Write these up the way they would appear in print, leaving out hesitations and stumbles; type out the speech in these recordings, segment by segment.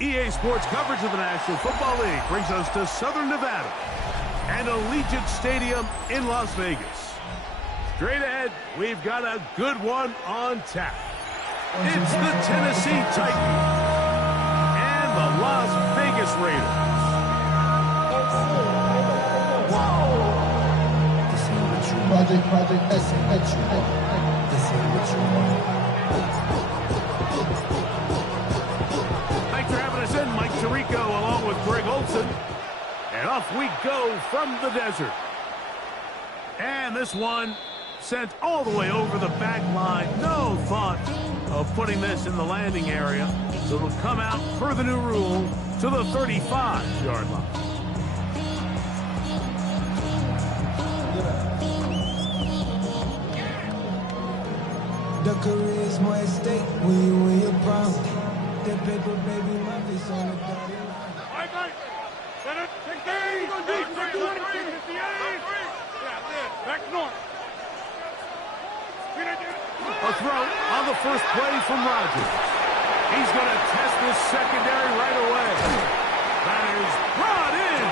EA Sports coverage of the National Football League brings us to Southern Nevada and Allegiant Stadium in Las Vegas. Straight ahead, we've got a good one on tap. It's the Tennessee Titans and the Las Vegas Raiders. Project S. Thanks for having us in, Mike Tirico, along with Greg Olson. And off we go from the desert. And this one sent all the way over the back line. No thought of putting this in the landing area. So it'll come out per the new rule to the 35-yard line. The career is more at stake when you win your prom. That paper, baby, my face on the dotted line. Back north. A throw on the first play from Rodgers. He's going to test this secondary right away. That is brought in.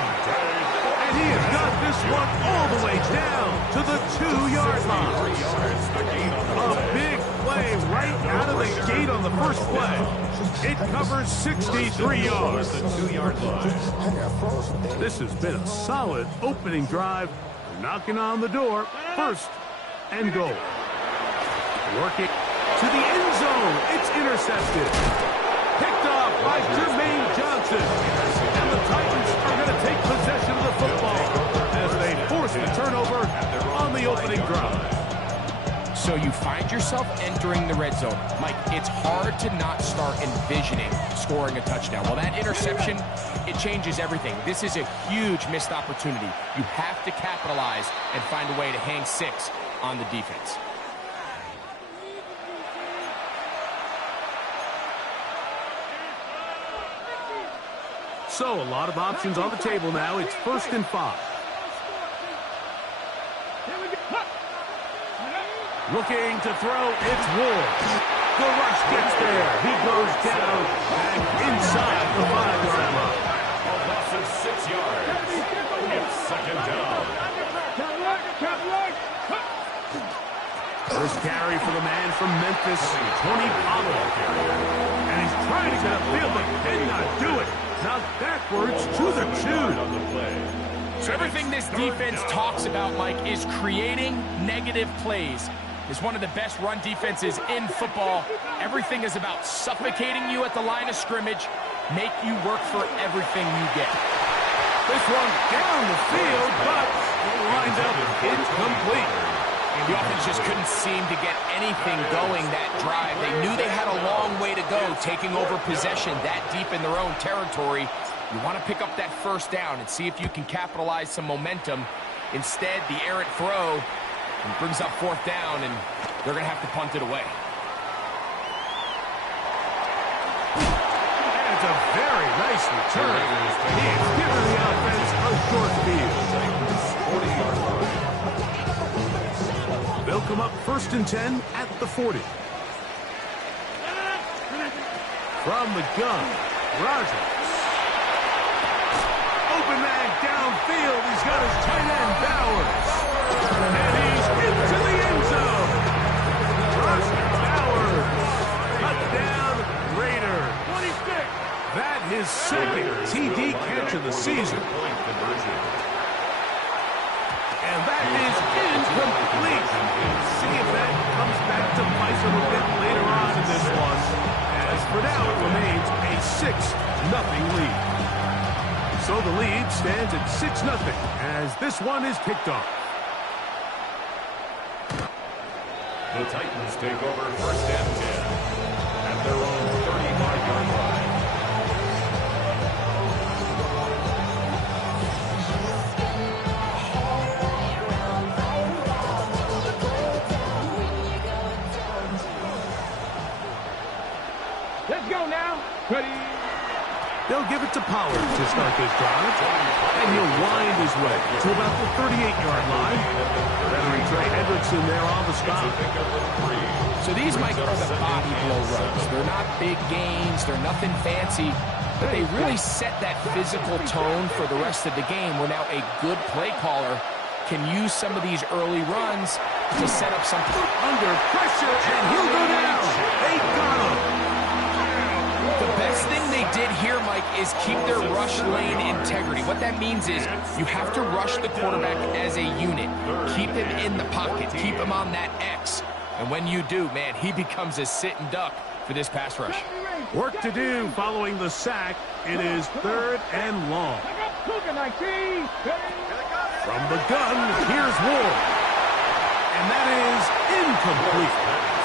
And he has got this one all the way down to the 2-yard line. A big play right out of the gate on the first play. It covers 63 yards. The 2-yard line. This has been a solid opening drive. Knocking on the door. First and goal. Working to the end zone. It's intercepted. Picked off by Jermaine Johnson. And the Titans are going to take possession of the football as they force the turnover on the opening drive. So you find yourself entering the red zone. Mike, it's hard to not start envisioning scoring a touchdown. Well, that interception, it changes everything. This is a huge missed opportunity. You have to capitalize and find a way to hang 6 on the defense. So a lot of options on the table now. It's 1st and 5. Looking to throw, it's Ward. The rush gets there. He goes down and inside the 5-yard line. A loss of 6 yards. It's 2nd down. First carry for the man from Memphis, Tony Pollard. And he's trying to get upfield, but cannot do it. Now backwards to the 2. So everything this defense talks about, Mike, is creating negative plays. Is one of the best run defenses in football. Everything is about suffocating you at the line of scrimmage, make you work for everything you get. This one down the field, but lined up incomplete. The offense just couldn't seem to get anything going that drive. They knew they had a long way to go, taking over possession that deep in their own territory. You want to pick up that first down and see if you can capitalize some momentum. Instead, the errant throw brings up 4th down, and they're going to have to punt it away. And it's a very nice return. He has given the offense a short field. They'll come up 1st and 10 at the 40. From the gun, Rodgers. Open man downfield. He's got his tight end, Bowers. And he's into the end zone. Bowers. Touchdown, Raider. 26. That his 2nd TD catch of the season. And that is incomplete. See if that comes back to bite him a bit later on in this one. As for now, it remains a 6-0 lead. So the lead stands at 6-0 as this one is kicked off. The Titans take over 1st and 10 at their own 35-yard line. Let's go now. Ready. They'll give it to Pollard to start this drive, and he'll wind his way to about the 38-yard line. Veteran Trey Hendrickson there on the stop. So these, Mike, are the body blow runs. They're not big gains. They're nothing fancy. But they really set that physical tone for the rest of the game, where now a good play caller can use some of these early runs to set up something. Under pressure, and he'll go down. They got him. The best thing they did here, Mike, is keep their rush lane integrity. What that means is you have to rush the quarterback as a unit. Keep him in the pocket. Keep him on that X. And when you do, man, he becomes a sit and duck for this pass rush. Work to do following the sack. It is 3rd and long. From the gun, here's Ward. And that is incomplete.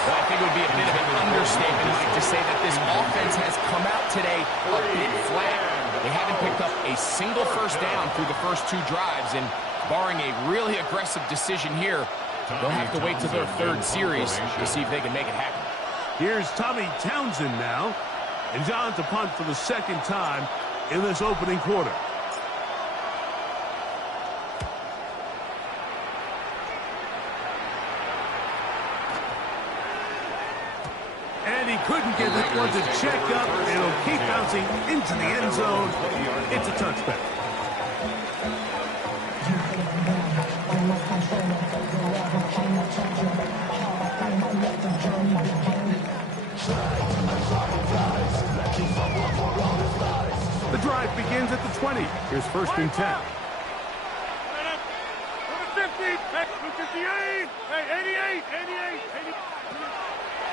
Well, I think it would be a bit of an understatement, Mike, to say that this offense has come out today a bit flat. They haven't picked up a single first down through the first 2 drives, and barring a really aggressive decision here, they'll have to wait to their 3rd series to see if they can make it happen. Here's Tommy Townsend now. And John to punt for the 2nd time in this opening quarter. And he couldn't get that one to check up. It'll keep bouncing into the end zone. It's a touchback. The drive begins at the 20. Here's 1st and 10. 88.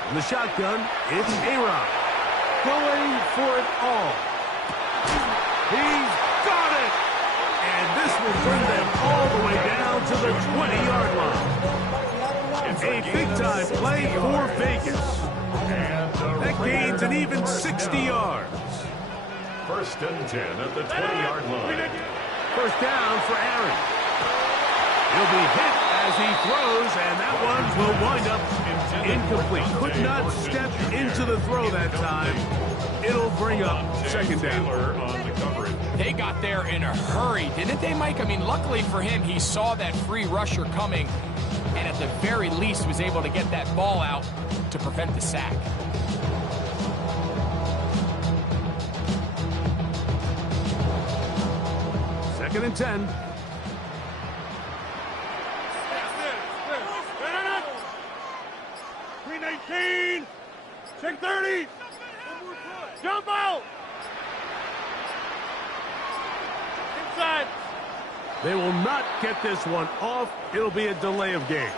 In the shotgun, it's A-Rod. Going for it all. He's got it! And this will bring them all the way down to the 20-yard line. A big-time play for Vegas. That gains an even 60 yards. 1st and 10 at the 20-yard line. First down for Aaron. He'll be hit as he throws, and that one will wind up incomplete. Could not step into the throw that time. It'll bring up 2nd down. On the coverage. They got there in a hurry, didn't they, Mike? I mean, luckily for him, he saw that free rusher coming, and at the very least was able to get that ball out to prevent the sack. Second and 10. Green 18. Check 30. Jump out. Inside. They will not get this one off. It'll be a delay of game.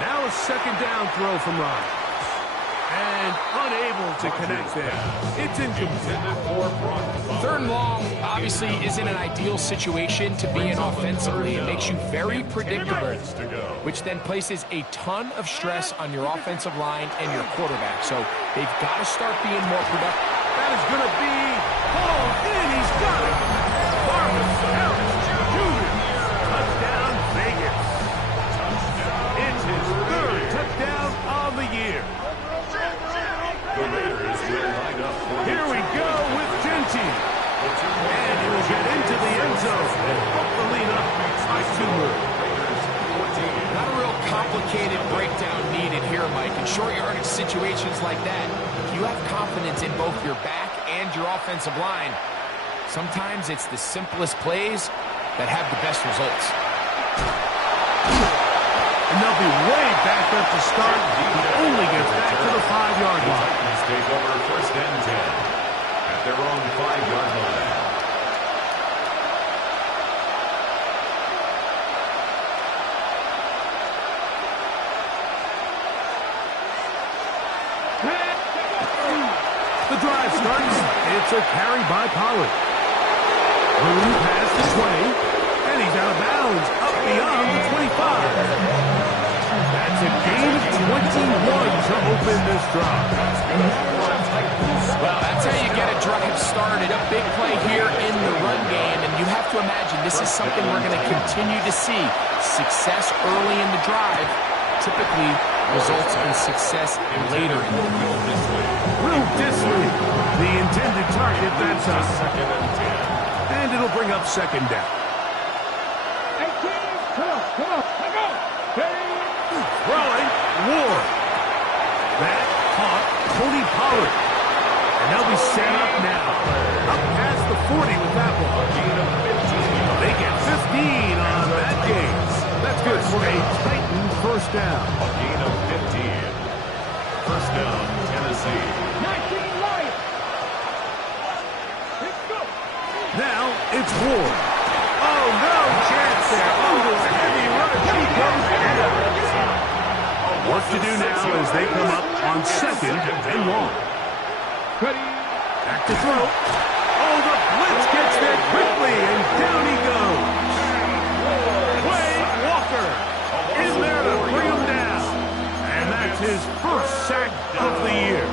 Now a 2nd down throw from Rodgers. And unable to connect there. It's incomplete. 3rd and long obviously isn't an ideal situation to be in offensively. It makes you very predictable, which then places a ton of stress on your offensive line and your quarterback. So they've got to start being more productive. That is going to be hauled in. He's got it. Marvin Harris Jr. Touchdown, Vegas. It's his 3rd touchdown of the year. Here we go with Genty. And he will get into the end zone and hook the lead up by 2 more. Not a real complicated breakdown needed here, Mike. In short yardage situations like that, if you have confidence in both your back and your offensive line, sometimes it's the simplest plays that have the best results. And they'll be way back up to start. He only gets back to the 5-yard line. Titans take over 1st and 10 at their own 5-yard line. The drive starts. It's a carry by Pollard. Moon past the 20, and he's out of bounds, up beyond the 25. That's a gain of 21 to open this drive. Well, that's how you get a drive started. A big play here in the run game, and you have to imagine this is something we're going to continue to see. Success early in the drive typically results in success later in the game. Will Dissly, the intended target that time. And it'll bring up 2nd down. 18. Come on. Let go. for a Titan first down. A gain of 15. First down, Tennessee. 19 Lions. Let's go. Now it's Ward. Oh, no chance there. Oh, a heavy rush. He goes down. Work to do now as they come up on second and long. Ready. Back to throw. Oh, the blitz gets there quickly, and down he goes. Wade Walker in there to bring him down. And that's his first sack of the year.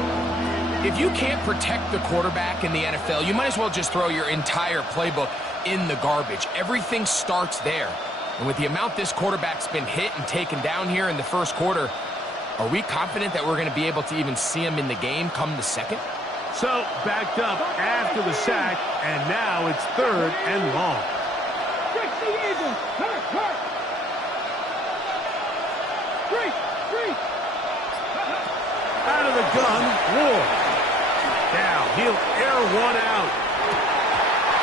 If you can't protect the quarterback in the NFL, you might as well just throw your entire playbook in the garbage. Everything starts there. And with the amount this quarterback's been hit and taken down here in the first quarter, are we confident that we're going to be able to even see him in the game come the second? So, backed up after the sack, and now it's third and long. Fix the Eagles. Hurt. Three. Out of the gun, Ward. Now, he'll air one out.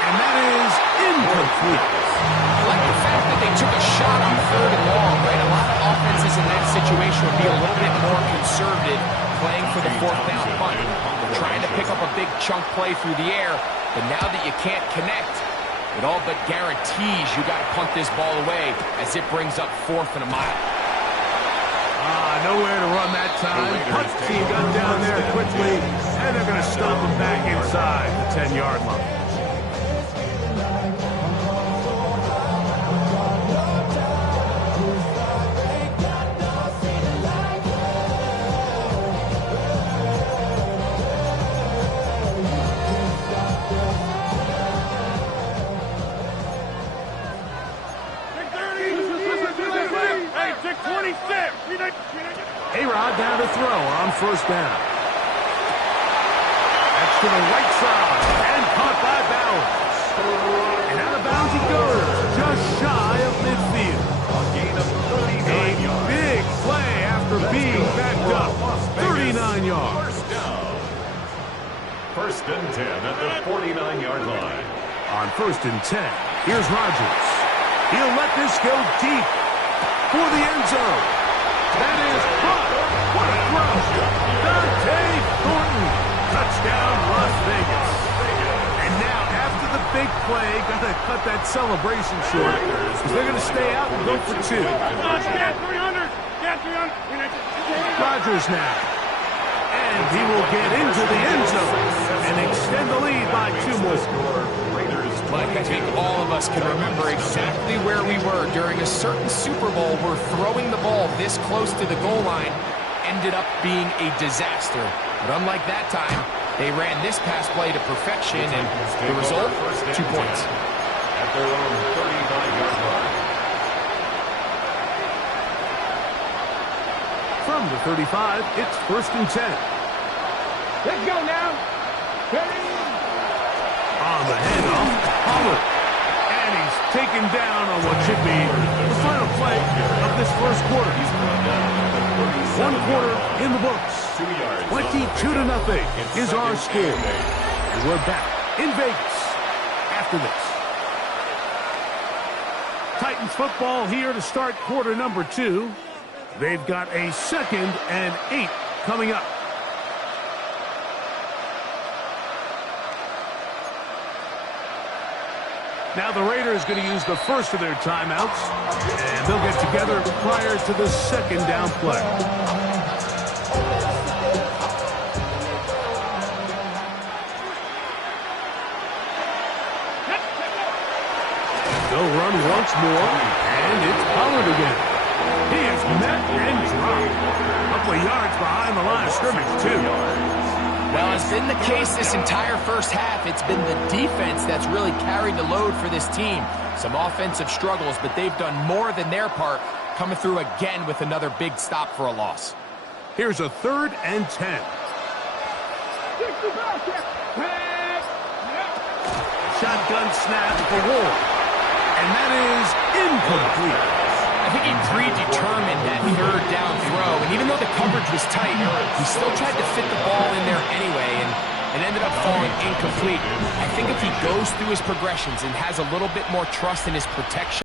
And that is incomplete. I like the fact that they took a shot on third and long, right? A lot of offenses in that situation would be a little bit more conservative playing for the fourth down punt. They're trying to pick up a big chunk play through the air, but now that you can't connect, it all but guarantees you got to punt this ball away as it brings up fourth and a mile. Nowhere to run that time. Punt team got down there quickly, and they're going to stomp him back inside the 10-yard line. A-Rod down to throw on first down. That's to the right side and caught by Bowers. And out of bounds he goes, just shy of midfield. A gain of 39 yards. Big play after being backed up. 39 yards. First down. First and 10 at the 49-yard line. On first and 10, here's Rodgers. He'll let this go deep for the end zone. That is caught. What a throw. Dante Thornton. Touchdown, Las Vegas. And now, after the big play, got to cut that celebration short, because they're going to stay out and go for two. Stand 300. Stand 300. Rodgers now. And he will get into the end zone and extend the lead by two more. Mike, I think all of us can remember exactly where we were during a certain Super Bowl where throwing the ball this close to the goal line ended up being a disaster. But unlike that time, they ran this pass play to perfection, and the result, 2 points. At their own 35-yard line. From the 35, it's first and 10. Let's go now. Ready. On the handoff, Pollard. And he's taken down on what should be the final play of this first quarter. 1 quarter in the books. 22-0 is our score. And we're back in Vegas after this. Titans football here to start quarter number 2. They've got a 2nd and 8 coming up. Now the Raiders going to use the first of their timeouts, and they'll get together prior to the second down play. They'll run once more, and it's Pollard again. He is met and dropped. A couple of yards behind the line of scrimmage, too. Well, as been the case this entire first half, it's been the defense that's really carried the load for this team. Some offensive struggles, but they've done more than their part, coming through again with another big stop for a loss. Here's a 3rd and 10. Shotgun snap for Ward. And that is incomplete. I think he predetermined that 3rd down throw, and even though the coverage was tight, he still tried to fit the ball in there anyway, and it ended up falling incomplete. I think if he goes through his progressions and has a little bit more trust in his protection,